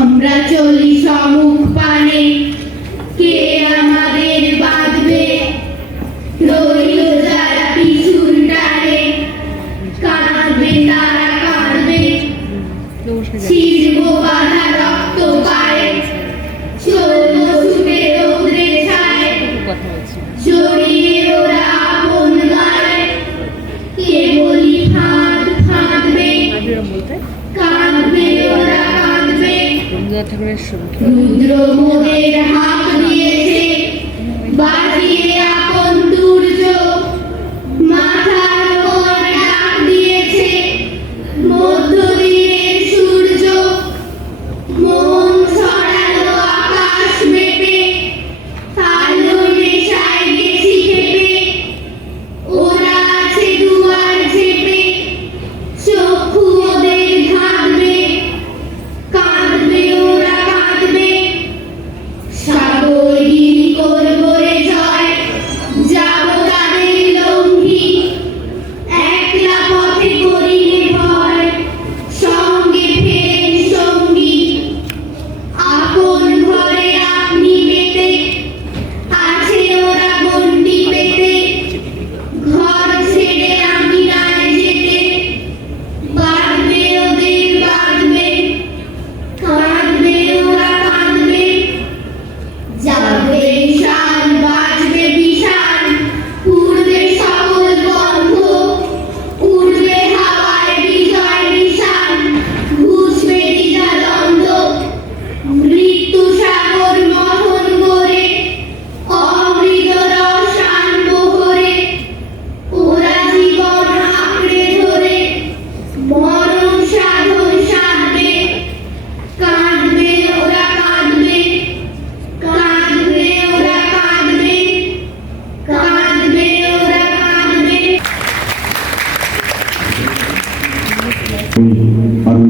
আমরা চলি সম্মুখ পানে, কে আমাদের বাঁধবে? রইল যারা পিছুর টানে, কাঁদবে তারা কাঁদবে। ছিড়ব বাঁধা রক্ত পায়ে, চলব ছুটে রৌদ্রে ছায়, জড়িয়ে ওরা আপন গায়ে। কেবলই ফাঁদ ফাঁদবে, কাঁদবে ওরা কাঁদবে। রুদ্র মোদের হাত দিয়েছে, বাজিয়ে আপন দুর্যোগ। মাথার ওপর ডাক দিয়েছে মধ্যদিনের সূর্য। মন ছড়ালো আকাশ মেপে, আলোর নেশায় গেছি খেপে। ওরা আছে দুয়ার চেপে, চক্ষু ওদের ঢাকবে। কাঁদবে ওরা কাঁদবে। সাগর গিরি করব রে জয়, যাব তাদের লঙ্ঘি। একলা পথে করিলে ভয়, সঙ্গে ফেরেন সঙ্গী। আপন ঘরে আপনি পেতে, আছে ওরা গণ্ডি পেতে। ঘর ছেড়ে আমি নাই যেতে, বাঁধবে ওদের বাঁধবে। কাঁদবে ওরা কাঁদবে। যাবে ঈশান, বাজবে বিষাণ, উড়বে সকল গন্ধ। উড়বে হাওয়ায় বিজয় নিশান, ঘুচবে দ্বিধাদ্বন্দ্ব। মৃত্যু সাগর মথন করে, অমৃত রস আনবো ভরে। ওরা জীবন আঁকড়ে ধরে, মরণ সাধন সাধবে। কাঁদবে ওরা কাঁদবে। কাঁদবে ওরা কাঁদবে। কাঁদবে ওরা কাঁদবে। আমি